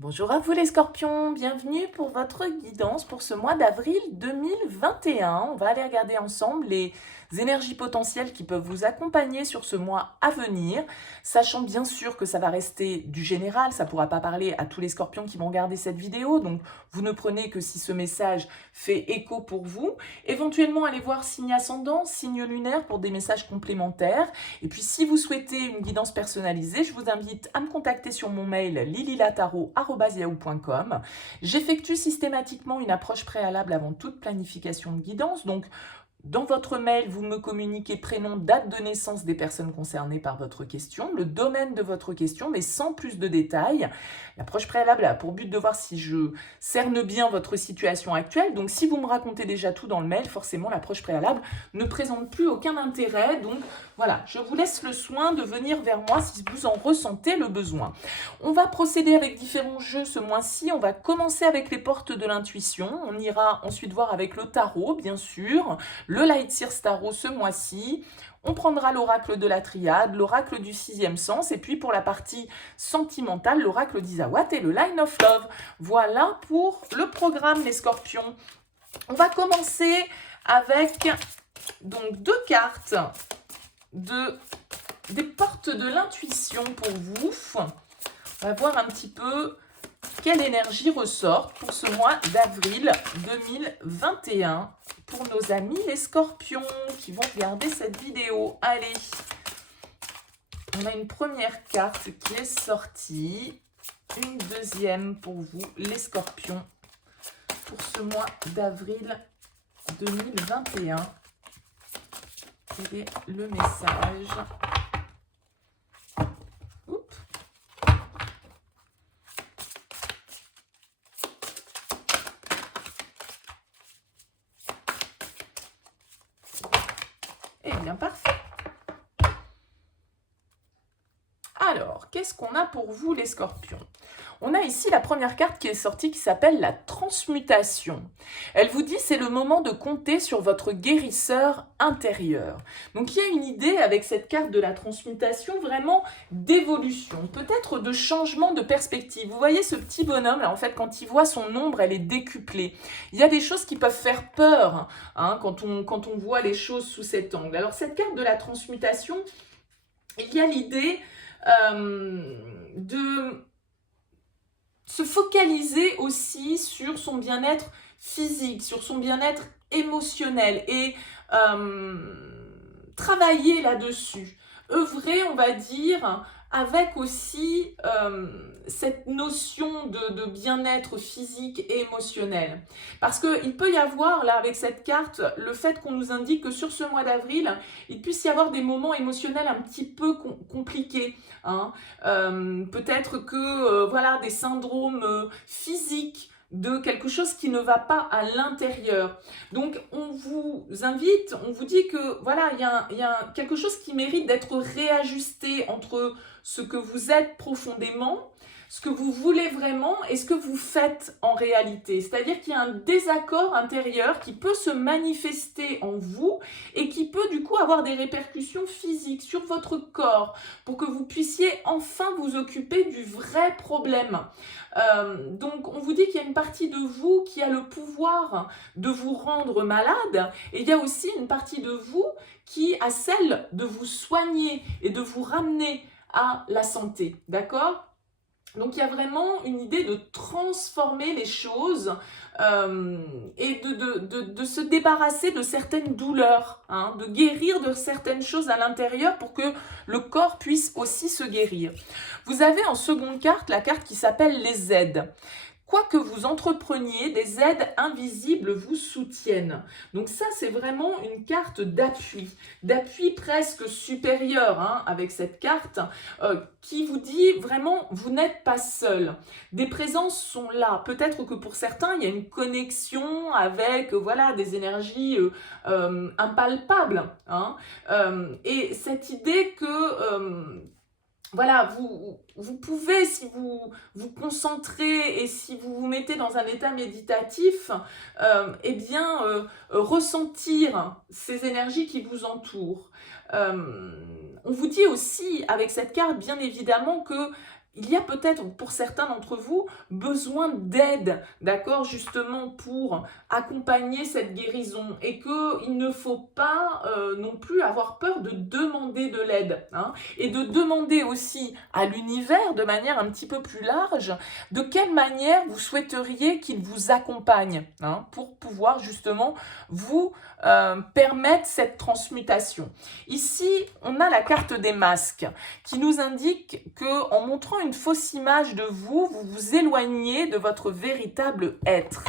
Bonjour à vous les scorpions, bienvenue pour votre guidance pour ce mois d'avril 2021. On va aller regarder ensemble les énergies potentielles qui peuvent vous accompagner sur ce mois à venir, sachant bien sûr que ça va rester du général, ça ne pourra pas parler à tous les scorpions qui vont regarder cette vidéo, donc vous ne prenez que si ce message fait écho pour vous. Éventuellement, allez voir signe ascendant, signe lunaire pour des messages complémentaires. Et puis si vous souhaitez une guidance personnalisée, je vous invite à me contacter sur mon mail lililataro@yahoo.com. J'effectue systématiquement une approche préalable avant toute planification de guidance. Donc, dans votre mail, vous me communiquez prénom, date de naissance des personnes concernées par votre question, le domaine de votre question, mais sans plus de détails. L'approche préalable a pour but de voir si je cerne bien votre situation actuelle. Donc, si vous me racontez déjà tout dans le mail, forcément, l'approche préalable ne présente plus aucun intérêt. Donc, voilà, je vous laisse le soin de venir vers moi si vous en ressentez le besoin. On va procéder avec différents jeux ce mois-ci. On va commencer avec les portes de l'intuition. On ira ensuite voir avec le tarot, bien sûr, le Light Sears Tarot ce mois-ci. On prendra l'oracle de la triade, l'oracle du sixième sens, et puis pour la partie sentimentale, l'oracle d'Isawat et le Line of Love. Voilà pour le programme, les scorpions. On va commencer avec donc deux cartes des portes de l'intuition pour vous. On va voir un petit peu quelle énergie ressort pour ce mois d'avril 2021 pour nos amis les scorpions qui vont regarder cette vidéo. Allez, on a une première carte qui est sortie, une deuxième pour vous les scorpions pour ce mois d'avril 2021. Quel est le message? Oups. Eh bien, parfait. Alors, qu'est-ce qu'on a pour vous les scorpions? On a ici la première carte qui est sortie qui s'appelle la transmutation. Elle vous dit c'est le moment de compter sur votre guérisseur intérieur. Donc il y a une idée avec cette carte de la transmutation vraiment d'évolution, peut-être de changement de perspective. Vous voyez ce petit bonhomme là, en fait quand il voit son ombre elle est décuplée. Il y a des choses qui peuvent faire peur hein, quand on voit les choses sous cet angle. Alors cette carte de la transmutation, il y a l'idée de se focaliser aussi sur son bien-être physique, sur son bien-être émotionnel et travailler là-dessus. Œuvrer, on va dire, avec aussi cette notion de bien-être physique et émotionnel. Parce qu'il peut y avoir, là, avec cette carte, le fait qu'on nous indique que sur ce mois d'avril, il puisse y avoir des moments émotionnels un petit peu compliqués. Hein. Peut-être que, voilà, des syndromes physiques, de quelque chose qui ne va pas à l'intérieur. Donc, on vous invite, on vous dit que, voilà, il y a quelque chose qui mérite d'être réajusté entre ce que vous êtes profondément, ce que vous voulez vraiment et ce que vous faites en réalité. C'est-à-dire qu'il y a un désaccord intérieur qui peut se manifester en vous et qui peut du coup avoir des répercussions physiques sur votre corps pour que vous puissiez enfin vous occuper du vrai problème. Donc on vous dit qu'il y a une partie de vous qui a le pouvoir de vous rendre malade et il y a aussi une partie de vous qui a celle de vous soigner et de vous ramener à la santé, d'accord ? Donc il y a vraiment une idée de transformer les choses et de se débarrasser de certaines douleurs, hein, de guérir de certaines choses à l'intérieur pour que le corps puisse aussi se guérir. Vous avez en seconde carte la carte qui s'appelle les aides. Quoi que vous entrepreniez, des aides invisibles vous soutiennent. Donc ça, c'est vraiment une carte d'appui presque supérieur hein, avec cette carte qui vous dit vraiment, vous n'êtes pas seul. Des présences sont là. Peut-être que pour certains, il y a une connexion avec voilà, des énergies impalpables. Hein, et cette idée que voilà, vous pouvez, si vous vous concentrez et si vous vous mettez dans un état méditatif, eh bien, ressentir ces énergies qui vous entourent. On vous dit aussi, avec cette carte, bien évidemment, que il y a peut-être pour certains d'entre vous besoin d'aide, d'accord, justement pour accompagner cette guérison et qu'il ne faut pas non plus avoir peur de demander de l'aide, hein, et de demander aussi à l'univers de manière un petit peu plus large de quelle manière vous souhaiteriez qu'il vous accompagne, hein, pour pouvoir justement vous permettre cette transmutation. Ici, on a la carte des masques qui nous indique que en montrant une fausse image de vous, vous vous éloignez de votre véritable être.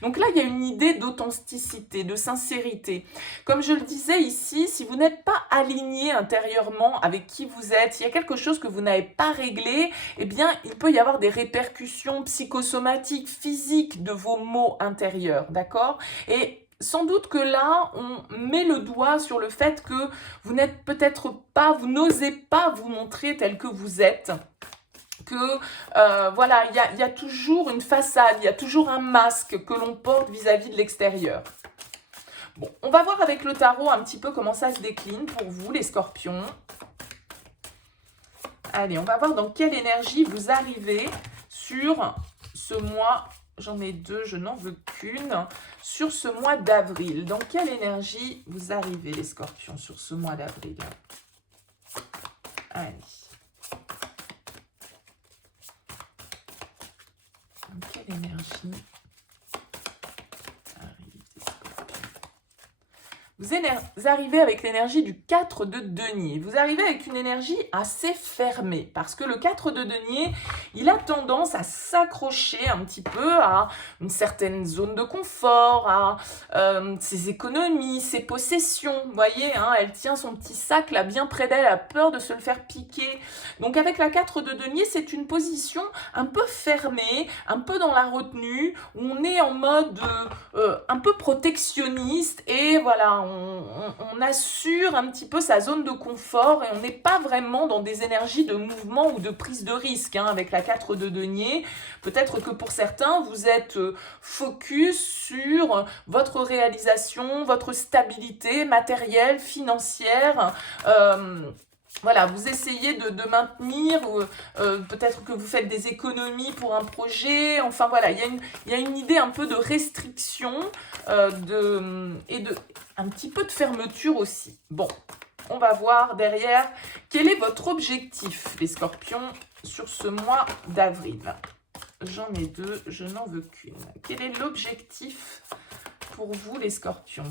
Donc là, il y a une idée d'authenticité, de sincérité. Comme je le disais ici, si vous n'êtes pas aligné intérieurement avec qui vous êtes, s'il y a quelque chose que vous n'avez pas réglé, eh bien, il peut y avoir des répercussions psychosomatiques, physiques de vos maux intérieurs, d'accord? Et sans doute que là, on met le doigt sur le fait que vous n'êtes peut-être pas, vous n'osez pas vous montrer tel que vous êtes. Que voilà, il y a toujours une façade, il y a toujours un masque que l'on porte vis-à-vis de l'extérieur. Bon, on va voir avec le tarot un petit peu comment ça se décline pour vous, les scorpions. Allez, on va voir dans quelle énergie vous arrivez sur ce mois. J'en ai deux, je n'en veux qu'une. Sur ce mois d'avril, dans quelle énergie vous arrivez, les scorpions, sur ce mois d'avril? Allez. Dans quelle énergie arrivent les scorpions? Vous arrivez avec l'énergie du 4 de denier. Vous arrivez avec une énergie assez fermée parce que le 4 de denier, il a tendance à s'accrocher un petit peu à une certaine zone de confort, à ses économies, ses possessions. Vous voyez, hein, elle tient son petit sac là bien près d'elle, elle a peur de se le faire piquer. Donc avec la 4 de denier, c'est une position un peu fermée, un peu dans la retenue, où on est en mode un peu protectionniste et voilà, on assure un petit peu sa zone de confort et on n'est pas vraiment dans des énergies de mouvement ou de prise de risque, hein, avec la 4 de denier. Peut-être que pour certains, vous êtes focus sur votre réalisation, votre stabilité matérielle, financière. Voilà, vous essayez de maintenir, peut-être que vous faites des économies pour un projet, enfin voilà, il y a une idée un peu de restriction et un petit peu de fermeture aussi. Bon, on va voir derrière, quel est votre objectif, les scorpions, sur ce mois d'avril? J'en ai deux, je n'en veux qu'une. Quel est l'objectif pour vous, les scorpions?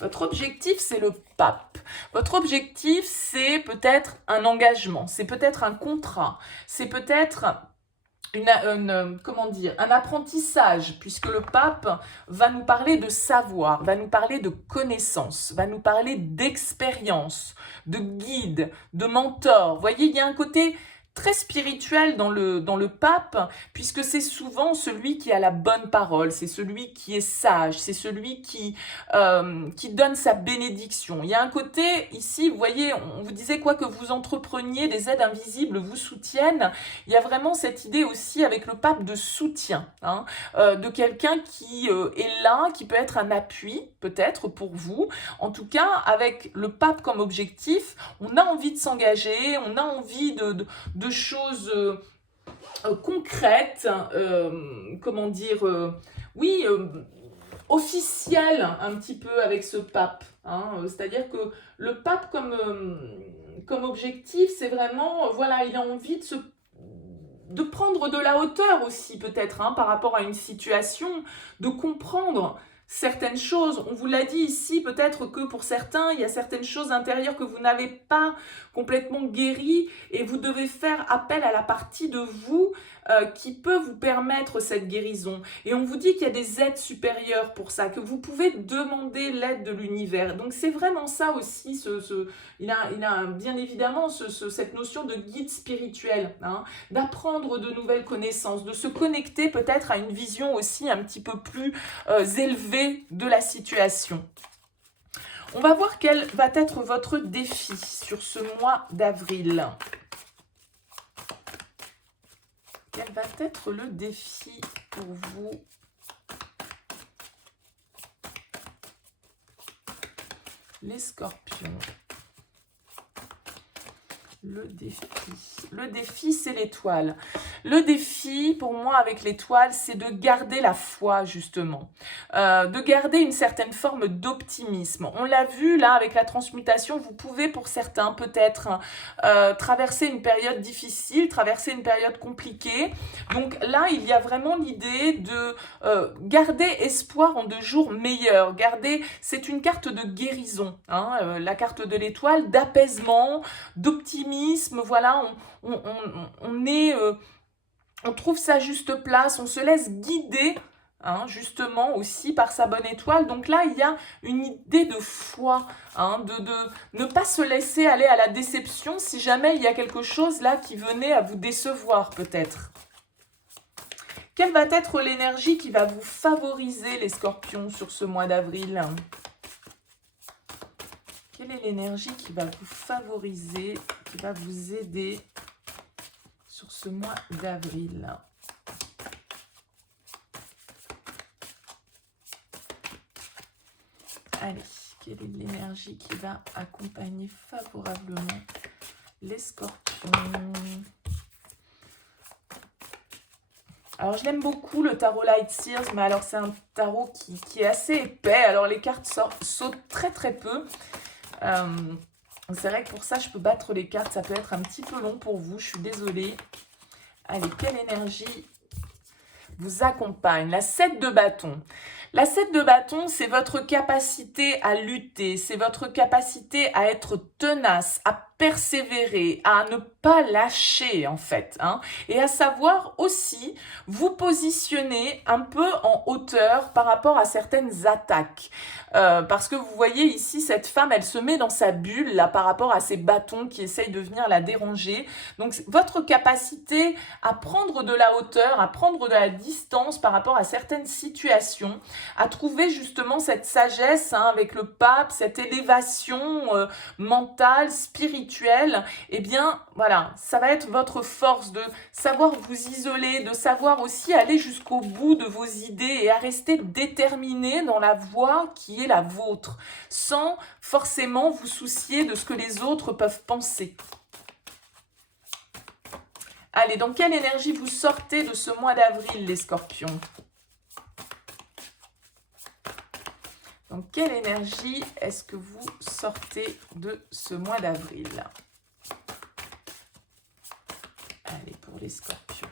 Votre objectif, c'est le pape. Votre objectif, c'est peut-être un engagement, c'est peut-être un contrat, c'est peut-être comment dire, un apprentissage, puisque le pape va nous parler de savoir, va nous parler de connaissance, va nous parler d'expérience, de guide, de mentor. Vous voyez, il y a un côté très spirituel dans le pape, puisque c'est souvent celui qui a la bonne parole, c'est celui qui est sage, c'est celui qui donne sa bénédiction. Il y a un côté, ici, vous voyez, on vous disait quoi que vous entrepreniez, des aides invisibles vous soutiennent. Il y a vraiment cette idée aussi avec le pape de soutien, hein, de quelqu'un qui est là, qui peut être un appui, peut-être, pour vous. En tout cas, avec le pape comme objectif, on a envie de s'engager, on a envie de choses concrètes, comment dire, oui, officielles un petit peu avec ce pape. Hein, c'est-à-dire que le pape comme objectif, c'est vraiment, voilà, il a envie de prendre de la hauteur aussi peut-être, hein, par rapport à une situation, de comprendre certaines choses. On vous l'a dit ici, peut-être que pour certains, il y a certaines choses intérieures que vous n'avez pas complètement guéries et vous devez faire appel à la partie de vous qui peut vous permettre cette guérison. Et on vous dit qu'il y a des aides supérieures pour ça, que vous pouvez demander l'aide de l'univers. Donc c'est vraiment ça aussi, il a bien évidemment cette notion de guide spirituel, hein, d'apprendre de nouvelles connaissances, de se connecter peut-être à une vision aussi un petit peu plus élevée de la situation. On va voir quel va être votre défi sur ce mois d'avril. Quel va être le défi pour vous? Les scorpions. Le défi. Le défi, c'est l'étoile. Le défi, pour moi, avec l'étoile, c'est de garder la foi, justement. De garder une certaine forme d'optimisme. On l'a vu, là, avec la transmutation, vous pouvez, pour certains, peut-être, traverser une période difficile, traverser une période compliquée. Donc là, il y a vraiment l'idée de garder espoir en de jours meilleurs. C'est une carte de guérison, hein, la carte de l'étoile, d'apaisement, d'optimisme. Voilà, on trouve sa juste place, on se laisse guider, hein, justement aussi par sa bonne étoile. Donc là, il y a une idée de foi, hein, de ne pas se laisser aller à la déception si jamais il y a quelque chose là qui venait à vous décevoir peut-être. Quelle va être l'énergie qui va vous favoriser, les scorpions, sur ce mois d'avril ? Quelle est l'énergie qui va vous favoriser, qui va vous aider sur ce mois d'avril? Allez, quelle est l'énergie qui va accompagner favorablement les scorpions? Alors, je l'aime beaucoup, le tarot Light Seers, mais alors c'est un tarot qui est assez épais. Alors, les cartes sautent très très peu. C'est vrai que pour ça, je peux battre les cartes. Ça peut être un petit peu long pour vous, je suis désolée. Allez, quelle énergie vous accompagne? La 7 de bâton. La 7 de bâton, c'est votre capacité à lutter, c'est votre capacité à être tenace, à persévérer, à ne pas lâcher en fait, hein, et à savoir aussi vous positionner un peu en hauteur par rapport à certaines attaques. Parce que vous voyez ici, cette femme, elle se met dans sa bulle là par rapport à ces bâtons qui essayent de venir la déranger. Donc votre capacité à prendre de la hauteur, à prendre de la distance par rapport à certaines situations, à trouver justement cette sagesse, hein, avec le pape, cette élévation mentale, spirituelle, eh bien voilà, ça va être votre force de savoir vous isoler, de savoir aussi aller jusqu'au bout de vos idées et à rester déterminé dans la voie qui est la vôtre, sans forcément vous soucier de ce que les autres peuvent penser. Allez, dans quelle énergie vous sortez de ce mois d'avril, les scorpions? Dans quelle énergie est-ce que vous sortez de ce mois d'avril? Allez, pour les scorpions.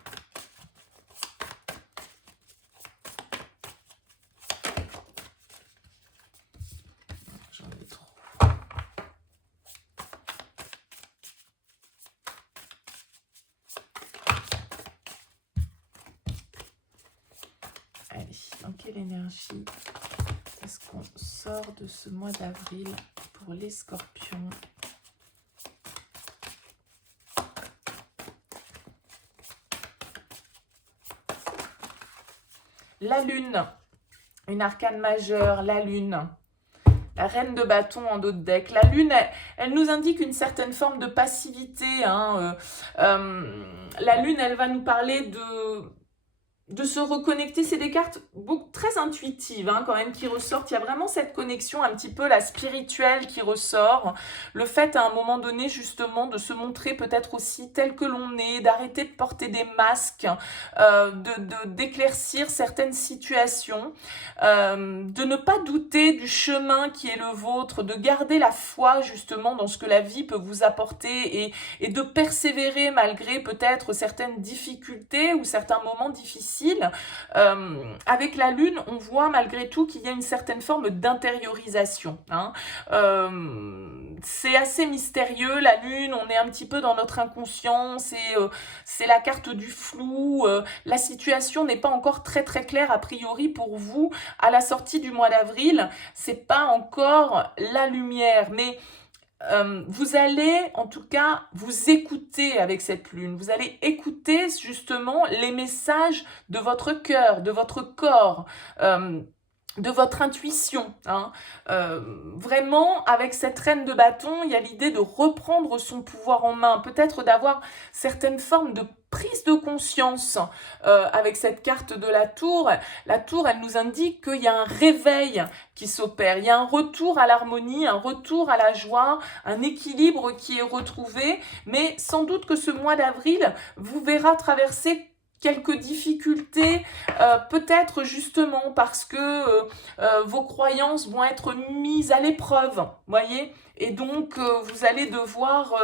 J'en ai trop. Allez, dans quelle énergie est-ce qu'on sort de ce mois d'avril pour les scorpions? La lune, une arcane majeure, la lune. La reine de bâton en dos de deck. La lune, elle nous indique une certaine forme de passivité, hein. La lune, elle va nous parler de se reconnecter. C'est des cartes très intuitives, hein, quand même, qui ressortent. Il y a vraiment cette connexion un petit peu la spirituelle qui ressort. Le fait à un moment donné justement de se montrer peut-être aussi tel que l'on est, d'arrêter de porter des masques, d'éclaircir certaines situations, de ne pas douter du chemin qui est le vôtre, de garder la foi justement dans ce que la vie peut vous apporter et de persévérer malgré peut-être certaines difficultés ou certains moments difficiles. Avec la lune, on voit malgré tout qu'il y a une certaine forme d'intériorisation, hein. C'est assez mystérieux, la lune, on est un petit peu dans notre inconscient, c'est la carte du flou, la situation n'est pas encore très très claire a priori pour vous à la sortie du mois d'avril, c'est pas encore la lumière, mais vous allez en tout cas vous écouter avec cette lune, vous allez écouter justement les messages de votre cœur, de votre corps. de votre intuition, hein. Vraiment, avec cette reine de bâton, il y a l'idée de reprendre son pouvoir en main, peut-être d'avoir certaines formes de prise de conscience avec cette carte de la tour. La tour, elle nous indique qu'il y a un réveil qui s'opère, il y a un retour à l'harmonie, un retour à la joie, un équilibre qui est retrouvé, mais sans doute que ce mois d'avril vous verra traverser quelques difficultés, peut-être justement parce que vos croyances vont être mises à l'épreuve, voyez, et donc vous allez devoir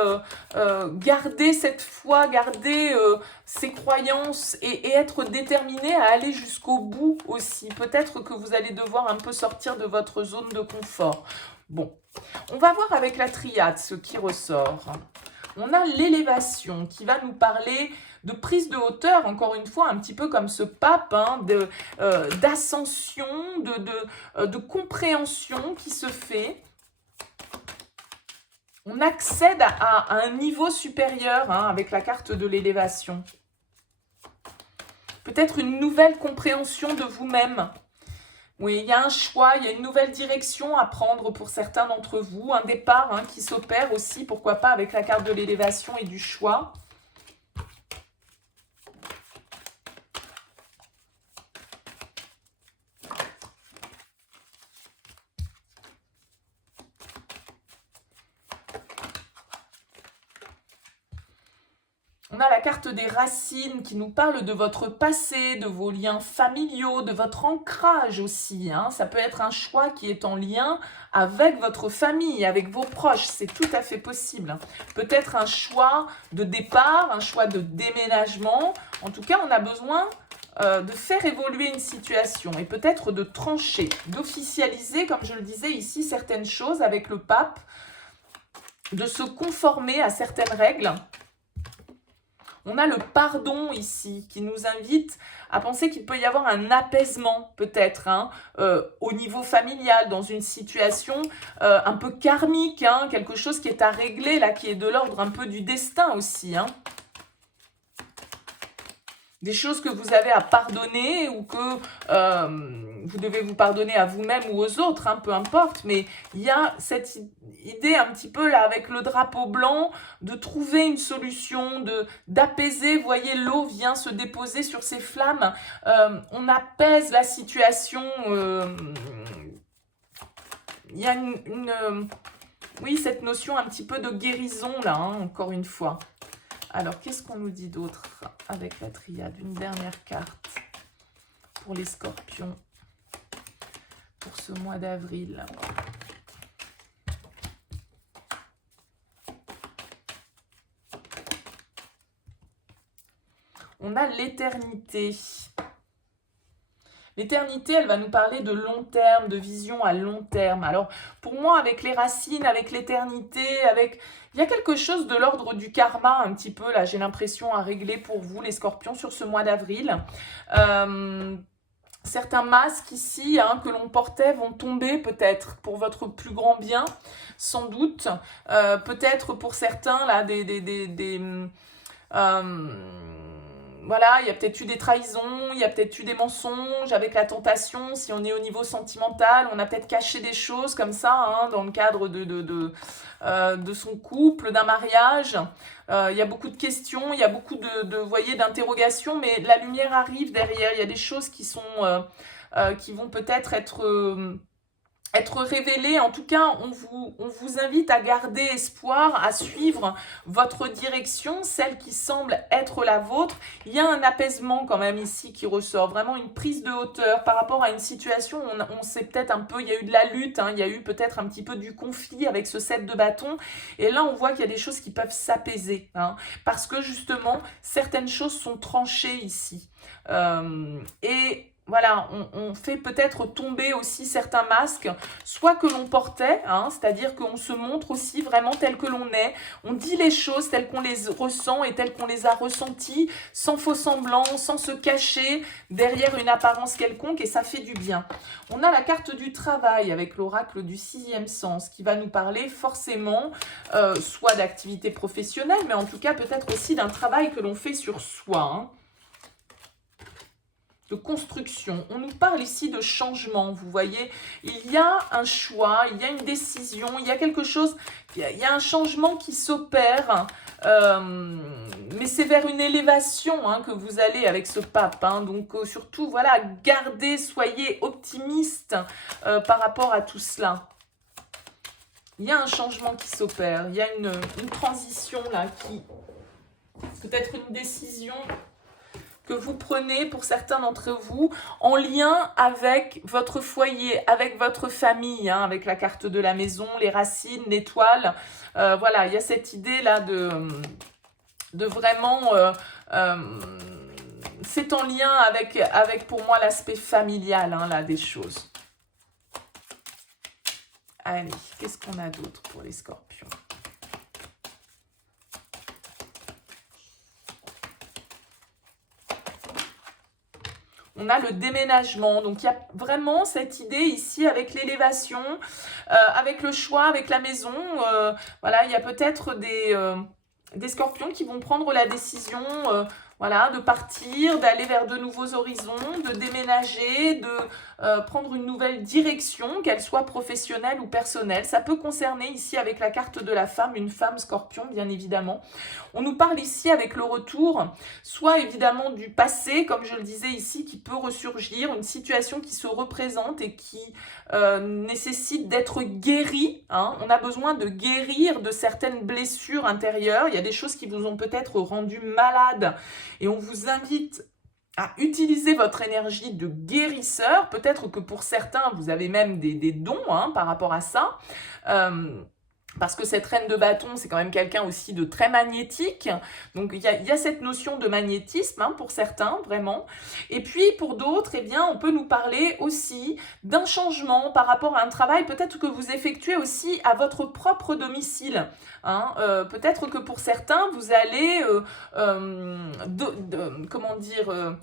garder cette foi, garder ces croyances et être déterminé à aller jusqu'au bout aussi. Peut-être que vous allez devoir un peu sortir de votre zone de confort. Bon, on va voir avec la triade ce qui ressort. On a l'élévation qui va nous parler de prise de hauteur, encore une fois, un petit peu comme ce pape, hein, d'ascension, de compréhension qui se fait. On accède à un niveau supérieur hein, avec la carte de l'élévation. Peut-être une nouvelle compréhension de vous-même. Oui, il y a un choix, il y a une nouvelle direction à prendre pour certains d'entre vous, un départ hein, qui s'opère aussi, pourquoi pas, avec la carte de l'élévation et du choix. On a la carte des racines qui nous parle de votre passé, de vos liens familiaux, de votre ancrage aussi. Hein. Ça peut être un choix qui est en lien avec votre famille, avec vos proches. C'est tout à fait possible. Peut-être un choix de départ, un choix de déménagement. En tout cas, on a besoin de faire évoluer une situation et peut-être de trancher, d'officialiser, comme je le disais ici, certaines choses avec le pape, de se conformer à certaines règles. On a le pardon ici qui nous invite à penser qu'il peut y avoir un apaisement peut-être hein, au niveau familial dans une situation un peu karmique, hein, quelque chose qui est à régler là, qui est de l'ordre un peu du destin aussi. Hein. Des choses que vous avez à pardonner ou que vous devez vous pardonner à vous-même ou aux autres, hein, peu importe. Mais il y a cette idée un petit peu là avec le drapeau blanc de trouver une solution, d'apaiser. Vous voyez, l'eau vient se déposer sur ces flammes. On apaise la situation. Il y a oui, cette notion un petit peu de guérison là, hein, encore une fois. Alors, qu'est-ce qu'on nous dit d'autre avec la triade? Une dernière carte pour les scorpions pour ce mois d'avril. On a l'éternité. L'éternité, elle va nous parler de long terme, de vision à long terme. Alors, pour moi, avec les racines, avec l'éternité, il y a quelque chose de l'ordre du karma, un petit peu, là, j'ai l'impression, à régler pour vous, les scorpions, sur ce mois d'avril. Certains masques ici, hein, que l'on portait, vont tomber, peut-être, pour votre plus grand bien, sans doute. Peut-être pour certains, là, voilà, il y a peut-être eu des trahisons, il y a peut-être eu des mensonges avec la tentation. Si on est au niveau sentimental, on a peut-être caché des choses comme ça hein, dans le cadre de son couple, d'un mariage. Il y a beaucoup de questions, il y a beaucoup vous voyez, d'interrogations, mais la lumière arrive derrière. Il y a des choses qui vont peut-être être révélé. En tout cas, on vous invite à garder espoir, à suivre votre direction, celle qui semble être la vôtre. Il y a un apaisement quand même ici qui ressort, vraiment une prise de hauteur par rapport à une situation. On sait peut-être un peu, il y a eu de la lutte, hein, il y a eu peut-être un petit peu du conflit avec ce 7 de bâton. Et là, on voit qu'il y a des choses qui peuvent s'apaiser, hein, parce que justement, certaines choses sont tranchées ici. Et voilà, on fait peut-être tomber aussi certains masques, soit que l'on portait, hein, c'est-à-dire qu'on se montre aussi vraiment tel que l'on est, on dit les choses telles qu'on les ressent et telles qu'on les a ressenties, sans faux semblant, sans se cacher derrière une apparence quelconque, et ça fait du bien. On a la carte du travail avec l'oracle du 6e sens, qui va nous parler forcément soit d'activité professionnelle, mais en tout cas peut-être aussi d'un travail que l'on fait sur soi, hein. de construction. On nous parle ici de changement, vous voyez. Il y a un choix, il y a une décision, il y a quelque chose, il y a un changement qui s'opère, mais c'est vers une élévation que vous allez avec ce pape. Donc surtout, voilà, gardez, soyez optimistes par rapport à tout cela. Il y a un changement qui s'opère, il y a une transition là qui... Peut-être une décision que vous prenez pour certains d'entre vous en lien avec votre foyer, avec votre famille, avec la carte de la maison, les racines, l'étoile. Voilà, il y a cette idée-là de vraiment... c'est en lien avec pour moi l'aspect familial là, des choses. Allez, qu'est-ce qu'on a d'autre pour les scorpions ? On a le déménagement, donc il y a vraiment cette idée ici avec l'élévation, avec le choix, avec la maison. Voilà, il y a peut-être des scorpions qui vont prendre la décision voilà, de partir, d'aller vers de nouveaux horizons, de déménager, de prendre une nouvelle direction, qu'elle soit professionnelle ou personnelle. Ça peut concerner ici avec la carte de la femme, une femme scorpion bien évidemment. On nous parle ici avec le retour, soit évidemment du passé, comme je le disais ici, qui peut ressurgir, une situation qui se représente et qui nécessite d'être guérie. On a besoin de guérir de certaines blessures intérieures. Il y a des choses qui vous ont peut-être rendu malade et on vous invite à utiliser votre énergie de guérisseur. Peut-être que pour certains, vous avez même des dons par rapport à ça. Parce que cette reine de bâton, c'est quand même quelqu'un aussi de très magnétique. Donc, il y a cette notion de magnétisme pour certains, vraiment. Et puis, pour d'autres, eh bien, on peut nous parler aussi d'un changement par rapport à un travail peut-être que vous effectuez aussi à votre propre domicile. Peut-être que pour certains, vous allez, comment dire...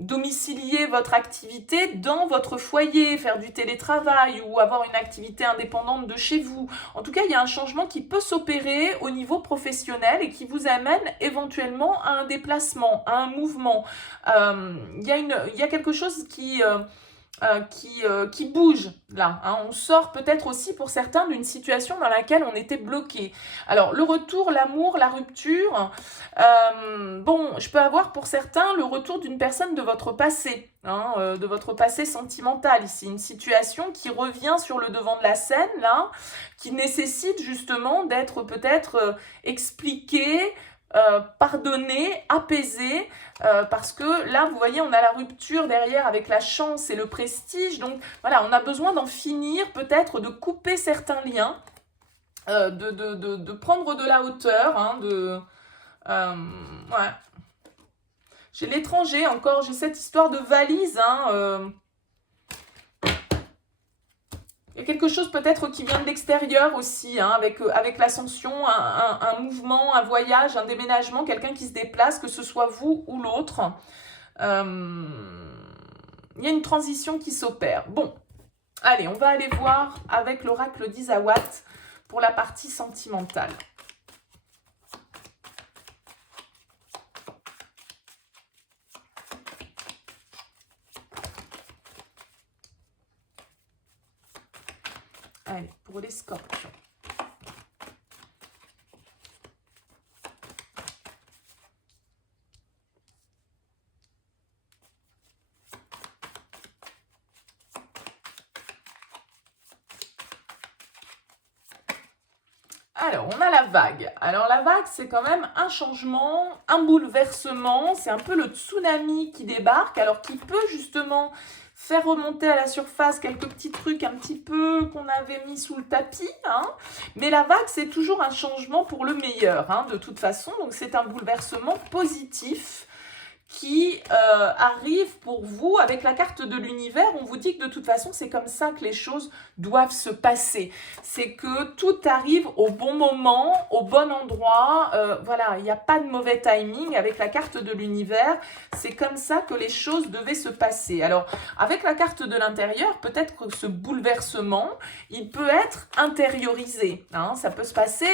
domicilier votre activité dans votre foyer, faire du télétravail ou avoir une activité indépendante de chez vous. En tout cas, il y a un changement qui peut s'opérer au niveau professionnel et qui vous amène éventuellement à un déplacement, à un mouvement. Il y a quelque chose qui bouge là. On sort peut-être aussi pour certains d'une situation dans laquelle on était bloqué. Alors le retour, l'amour, la rupture, bon, je peux avoir pour certains le retour d'une personne de votre passé, de votre passé sentimental ici, une situation qui revient sur le devant de la scène là, qui nécessite justement d'être peut-être expliquée, pardonner, apaiser, parce que là, vous voyez, on a la rupture derrière avec la chance et le prestige. Donc, voilà, on a besoin d'en finir, peut-être de couper certains liens, de prendre de la hauteur, ouais. J'ai l'étranger encore, j'ai cette histoire de valise, Il y a quelque chose peut-être qui vient de l'extérieur aussi, avec l'ascension, un mouvement, un voyage, un déménagement, quelqu'un qui se déplace, que ce soit vous ou l'autre. Il y a une transition qui s'opère. Bon, allez, on va aller voir avec l'oracle d'Isawat pour la partie sentimentale. Allez, pour les scorpions. Alors, on a la vague. Alors, la vague, c'est quand même un changement, un bouleversement. C'est un peu le tsunami qui débarque, alors qui peut justement faire remonter à la surface quelques petits trucs un petit peu qu'on avait mis sous le tapis. Mais la vague, c'est toujours un changement pour le meilleur, de toute façon. Donc, c'est un bouleversement positif qui arrive pour vous avec la carte de l'univers. On vous dit que de toute façon, c'est comme ça que les choses doivent se passer. C'est que tout arrive au bon moment, au bon endroit. Voilà, il n'y a pas de mauvais timing avec la carte de l'univers. C'est comme ça que les choses devaient se passer. Alors, avec la carte de l'intérieur, peut-être que ce bouleversement, il peut être intériorisé. Ça peut se passer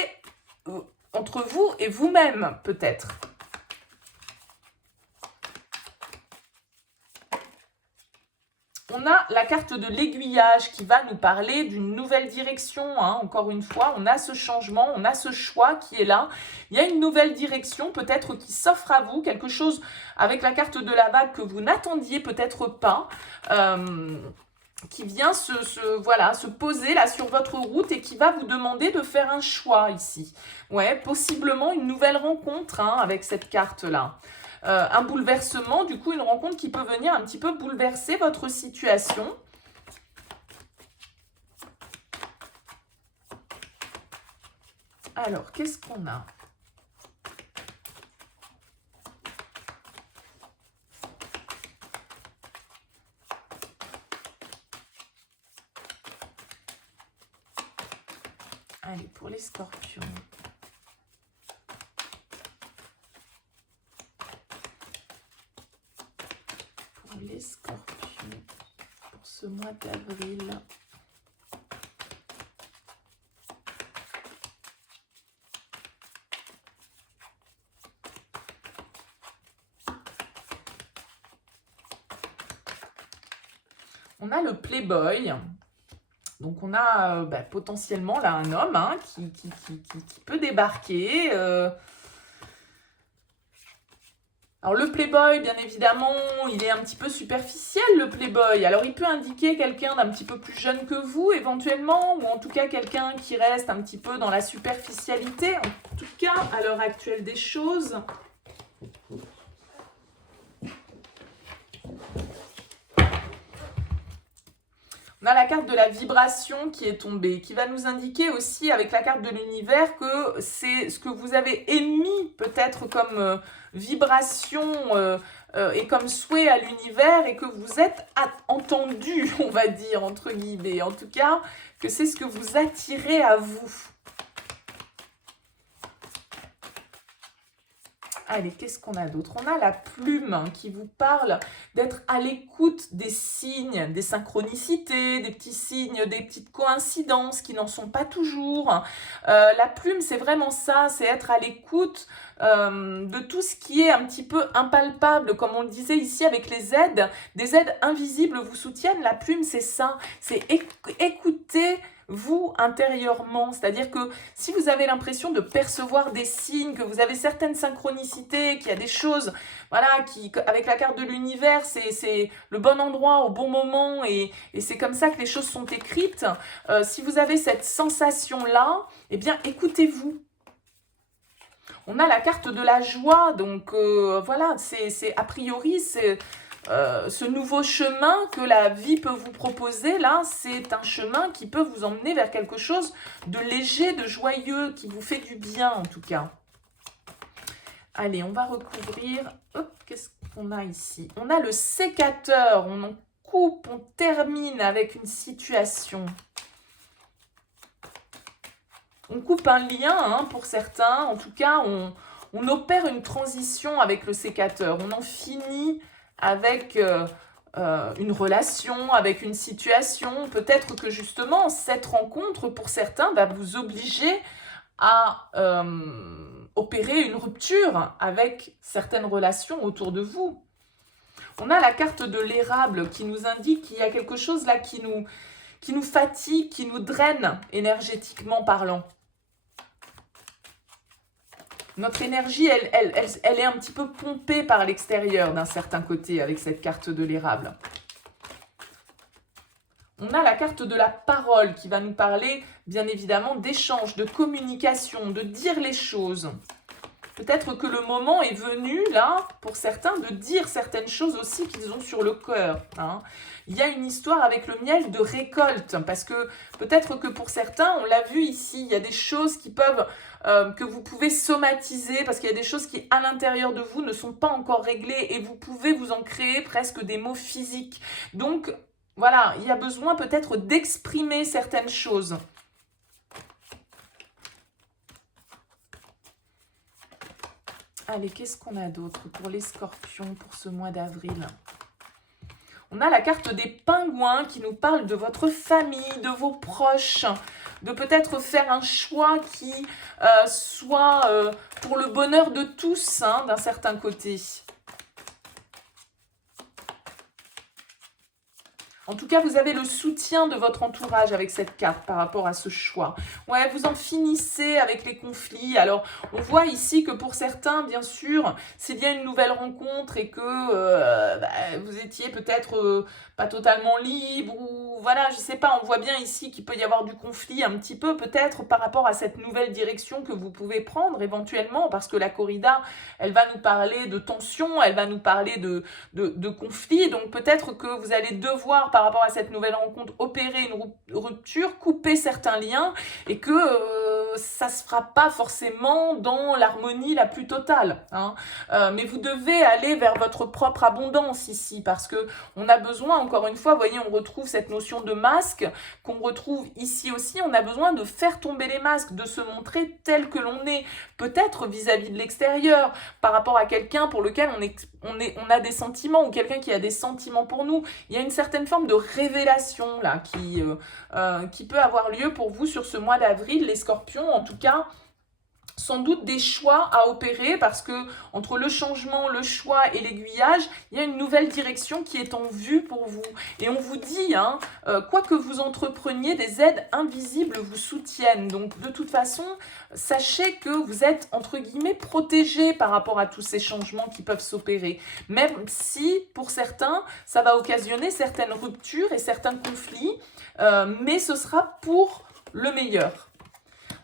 entre vous et vous-même, peut-être. On a la carte de l'aiguillage qui va nous parler d'une nouvelle direction. Hein. Encore une fois, on a ce changement, on a ce choix qui est là. Il y a une nouvelle direction peut-être qui s'offre à vous, quelque chose avec la carte de la vague que vous n'attendiez peut-être pas, qui vient se poser là sur votre route et qui va vous demander de faire un choix ici. Ouais, possiblement une nouvelle rencontre hein, avec cette carte-là. Un bouleversement, du coup, une rencontre qui peut venir un petit peu bouleverser votre situation. Alors, qu'est-ce qu'on a? Allez, pour les scorpions. Les scorpions pour ce mois d'avril. On a le Playboy. Donc on a potentiellement là un homme hein, qui peut débarquer. Alors le Playboy, bien évidemment, il est un petit peu superficiel, le Playboy. Alors il peut indiquer quelqu'un d'un petit peu plus jeune que vous, éventuellement, ou en tout cas quelqu'un qui reste un petit peu dans la superficialité. En tout cas, à l'heure actuelle des choses. On a la carte de la vibration qui est tombée, qui va nous indiquer aussi avec la carte de l'univers que c'est ce que vous avez émis peut-être comme vibration et comme souhait à l'univers et que vous êtes entendu, on va dire, entre guillemets. En tout cas, que c'est ce que vous attirez à vous. Allez, qu'est-ce qu'on a d'autre? On a la plume qui vous parle d'être à l'écoute des signes, des synchronicités, des petits signes, des petites coïncidences qui n'en sont pas toujours. La plume, c'est vraiment ça, c'est être à l'écoute de tout ce qui est un petit peu impalpable, comme on le disait ici avec les aides. Des aides invisibles vous soutiennent. La plume, c'est ça, c'est écouter vous intérieurement, c'est-à-dire que si vous avez l'impression de percevoir des signes, que vous avez certaines synchronicités, qu'il y a des choses, voilà, qui avec la carte de l'univers, c'est le bon endroit au bon moment et c'est comme ça que les choses sont écrites. Si vous avez cette sensation-là, eh bien écoutez-vous. On a la carte de la joie, donc voilà, c'est a priori, c'est ce nouveau chemin que la vie peut vous proposer, là, c'est un chemin qui peut vous emmener vers quelque chose de léger, de joyeux, qui vous fait du bien en tout cas. Allez, on va recouvrir. Hop, qu'est-ce qu'on a ici? On a le sécateur, on en coupe, on termine avec une situation. On coupe un lien hein, pour certains, en tout cas, on opère une transition avec le sécateur. On en finit avec une relation, avec une situation. Peut-être que justement, cette rencontre, pour certains, va vous obliger à opérer une rupture avec certaines relations autour de vous. On a la carte de l'érable qui nous indique qu'il y a quelque chose là qui nous fatigue, qui nous draine énergétiquement parlant. Notre énergie, elle est un petit peu pompée par l'extérieur d'un certain côté avec cette carte de l'érable. On a la carte de la parole qui va nous parler, bien évidemment, d'échange, de communication, de dire les choses. Peut-être que le moment est venu, là, pour certains, de dire certaines choses aussi qu'ils ont sur le cœur. Hein. Il y a une histoire avec le miel de récolte, parce que peut-être que pour certains, on l'a vu ici, il y a des choses qui peuvent, que vous pouvez somatiser, parce qu'il y a des choses qui, à l'intérieur de vous, ne sont pas encore réglées, et vous pouvez vous en créer presque des mots physiques. Donc, voilà, il y a besoin peut-être d'exprimer certaines choses. Allez, qu'est-ce qu'on a d'autre pour les scorpions pour ce mois d'avril? On a la carte des pingouins qui nous parle de votre famille, de vos proches, de peut-être faire un choix qui soit pour le bonheur de tous, hein, d'un certain côté. En tout cas, vous avez le soutien de votre entourage avec cette carte par rapport à ce choix. Ouais, vous en finissez avec les conflits. Alors, on voit ici que pour certains, bien sûr, c'est bien une nouvelle rencontre et que vous étiez peut-être pas totalement libre ou voilà, je sais pas, on voit bien ici qu'il peut y avoir du conflit un petit peu peut-être par rapport à cette nouvelle direction que vous pouvez prendre éventuellement parce que la corrida, elle va nous parler de tension, elle va nous parler de conflit. Donc peut-être que vous allez devoir par rapport à cette nouvelle rencontre opérer une rupture, couper certains liens et que ça se fera pas forcément dans l'harmonie la plus totale. Hein. Mais vous devez aller vers votre propre abondance ici parce que on a besoin, encore une fois, vous voyez, on retrouve cette notion de masque qu'on retrouve ici aussi. On a besoin de faire tomber les masques, de se montrer tel que l'on est, peut-être vis-à-vis de l'extérieur, par rapport à quelqu'un pour lequel on a des sentiments ou quelqu'un qui a des sentiments pour nous. Il y a une certaine forme de révélation là qui peut avoir lieu pour vous sur ce mois d'avril, les scorpions. En tout cas, sans doute des choix à opérer parce que entre le changement, le choix et l'aiguillage, il y a une nouvelle direction qui est en vue pour vous. Et on vous dit, hein, quoi que vous entrepreniez, des aides invisibles vous soutiennent. Donc de toute façon, sachez que vous êtes entre guillemets protégé par rapport à tous ces changements qui peuvent s'opérer. Même si pour certains, ça va occasionner certaines ruptures et certains conflits, mais ce sera pour le meilleur.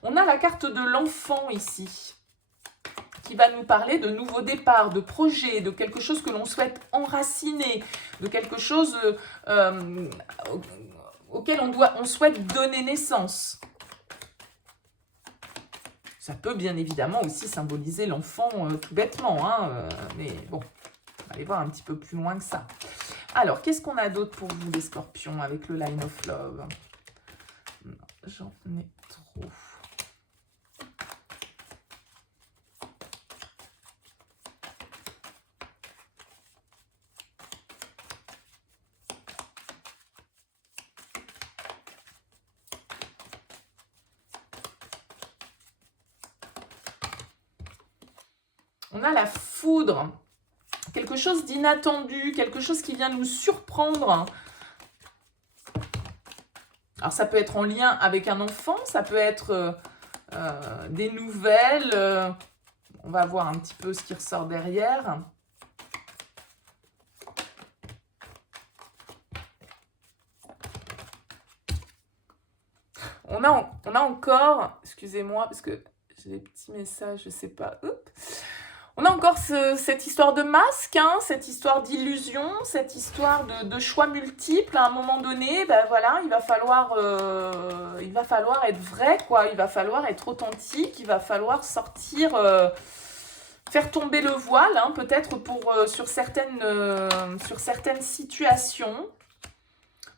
On a la carte de l'enfant ici, qui va nous parler de nouveaux départs, de projets, de quelque chose que l'on souhaite enraciner, de quelque chose auquel on souhaite donner naissance. Ça peut bien évidemment aussi symboliser l'enfant tout bêtement, hein, mais bon, on va aller voir un petit peu plus loin que ça. Alors, qu'est-ce qu'on a d'autre pour vous les scorpions avec le Line of Love? J'en ai trop. On a la foudre, quelque chose d'inattendu, quelque chose qui vient nous surprendre. Alors ça peut être en lien avec un enfant, ça peut être des nouvelles. On va voir un petit peu ce qui ressort derrière. On a encore, excusez-moi parce que j'ai des petits messages, je sais pas. Oups. On a encore cette histoire de masque, hein, cette histoire d'illusion, cette histoire de choix multiples. À un moment donné, ben voilà, il va falloir être vrai, quoi. Il va falloir être authentique, il va falloir sortir, faire tomber le voile, hein, peut-être sur certaines situations.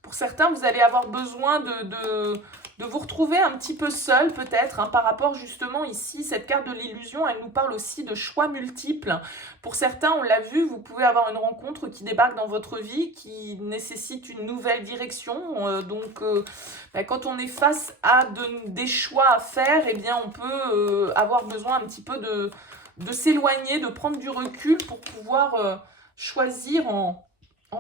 Pour certains, vous allez avoir besoin de vous retrouver un petit peu seul peut-être, hein, par rapport justement ici, cette carte de l'illusion, elle nous parle aussi de choix multiples. Pour certains, on l'a vu, vous pouvez avoir une rencontre qui débarque dans votre vie, qui nécessite une nouvelle direction. Quand on est face à des choix à faire, eh bien, on peut avoir besoin un petit peu de s'éloigner, de prendre du recul pour pouvoir choisir en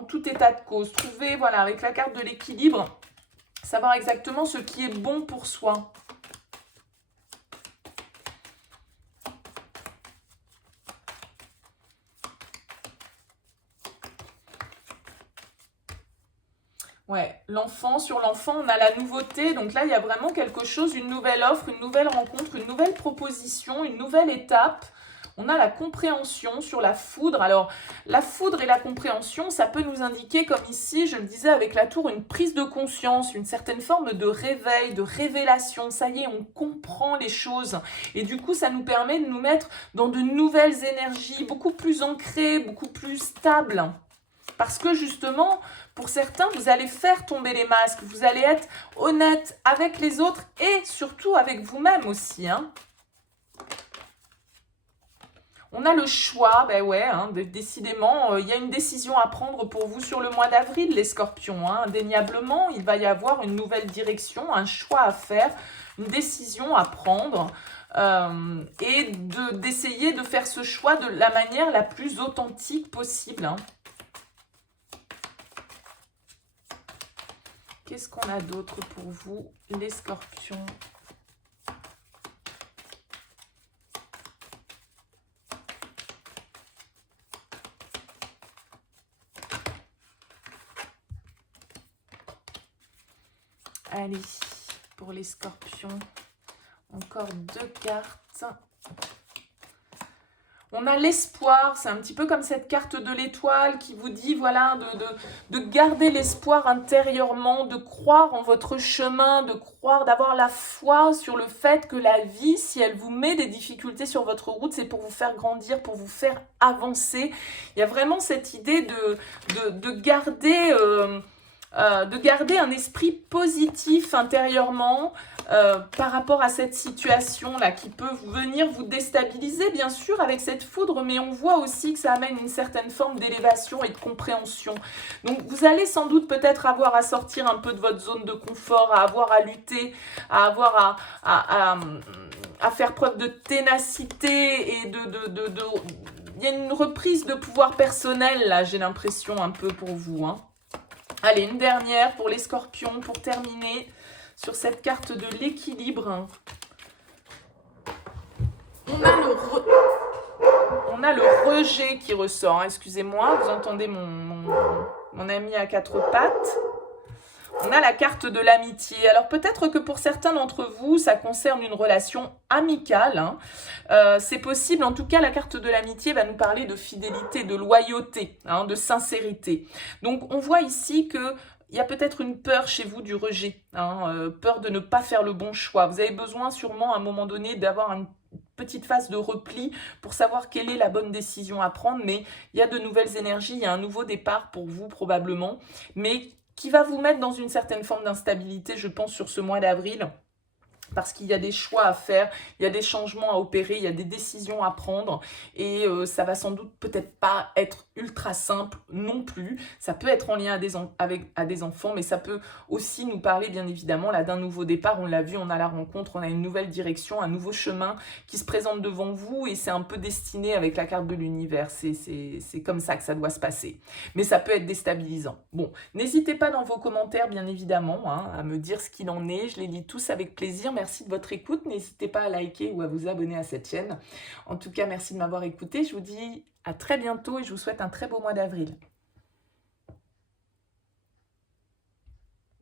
tout état de cause. Trouver, voilà, avec la carte de l'équilibre, savoir exactement ce qui est bon pour soi. Ouais, l'enfant, sur l'enfant, on a la nouveauté. Donc là, il y a vraiment quelque chose, une nouvelle offre, une nouvelle rencontre, une nouvelle proposition, une nouvelle étape. On a la compréhension sur la foudre. Alors, la foudre et la compréhension, ça peut nous indiquer, comme ici, je le disais avec la tour, une prise de conscience, une certaine forme de réveil, de révélation. Ça y est, on comprend les choses. Et du coup, ça nous permet de nous mettre dans de nouvelles énergies, beaucoup plus ancrées, beaucoup plus stables. Parce que justement, pour certains, vous allez faire tomber les masques. Vous allez être honnête avec les autres et surtout avec vous-même aussi, hein. On a le choix, ben ouais, hein, décidément, il y a une décision à prendre pour vous sur le mois d'avril, les scorpions. Hein, indéniablement, il va y avoir une nouvelle direction, un choix à faire, une décision à prendre et d'essayer de faire ce choix de la manière la plus authentique possible. Hein. Qu'est-ce qu'on a d'autre pour vous, les scorpions? Allez, pour les scorpions, encore 2 cartes. On a l'espoir, c'est un petit peu comme cette carte de l'étoile qui vous dit, voilà, de garder l'espoir intérieurement, de croire en votre chemin, de croire, d'avoir la foi sur le fait que la vie, si elle vous met des difficultés sur votre route, c'est pour vous faire grandir, pour vous faire avancer. Il y a vraiment cette idée de garder... de garder un esprit positif intérieurement par rapport à cette situation-là qui peut venir vous déstabiliser, bien sûr, avec cette foudre, mais on voit aussi que ça amène une certaine forme d'élévation et de compréhension. Donc, vous allez sans doute peut-être avoir à sortir un peu de votre zone de confort, à avoir à lutter, à avoir à faire preuve de ténacité et il y a une reprise de pouvoir personnel, là, j'ai l'impression, un peu pour vous, hein. Allez, une dernière pour les scorpions, pour terminer sur cette carte de l'équilibre. On a le rejet qui ressort. Excusez-moi, vous entendez mon ami à 4 pattes. On a la carte de l'amitié. Alors peut-être que pour certains d'entre vous, ça concerne une relation amicale, hein. C'est possible, en tout cas la carte de l'amitié va nous parler de fidélité, de loyauté, hein, de sincérité. Donc on voit ici que il y a peut-être une peur chez vous du rejet, hein, peur de ne pas faire le bon choix. Vous avez besoin sûrement à un moment donné d'avoir une petite phase de repli pour savoir quelle est la bonne décision à prendre, mais il y a de nouvelles énergies, il y a un nouveau départ pour vous probablement, mais qui va vous mettre dans une certaine forme d'instabilité, je pense, sur ce mois d'avril. Parce qu'il y a des choix à faire, il y a des changements à opérer, il y a des décisions à prendre et ça va sans doute peut-être pas être ultra simple non plus. Ça peut être en lien à des enfants, mais ça peut aussi nous parler bien évidemment là d'un nouveau départ. On l'a vu, on a la rencontre, on a une nouvelle direction, un nouveau chemin qui se présente devant vous et c'est un peu destiné avec la carte de l'univers. C'est comme ça que ça doit se passer. Mais ça peut être déstabilisant. Bon, n'hésitez pas dans vos commentaires bien évidemment, hein, à me dire ce qu'il en est. Je les lis tous avec plaisir. Merci de votre écoute. N'hésitez pas à liker ou à vous abonner à cette chaîne. En tout cas, merci de m'avoir écouté. Je vous dis à très bientôt et je vous souhaite un très beau mois d'avril.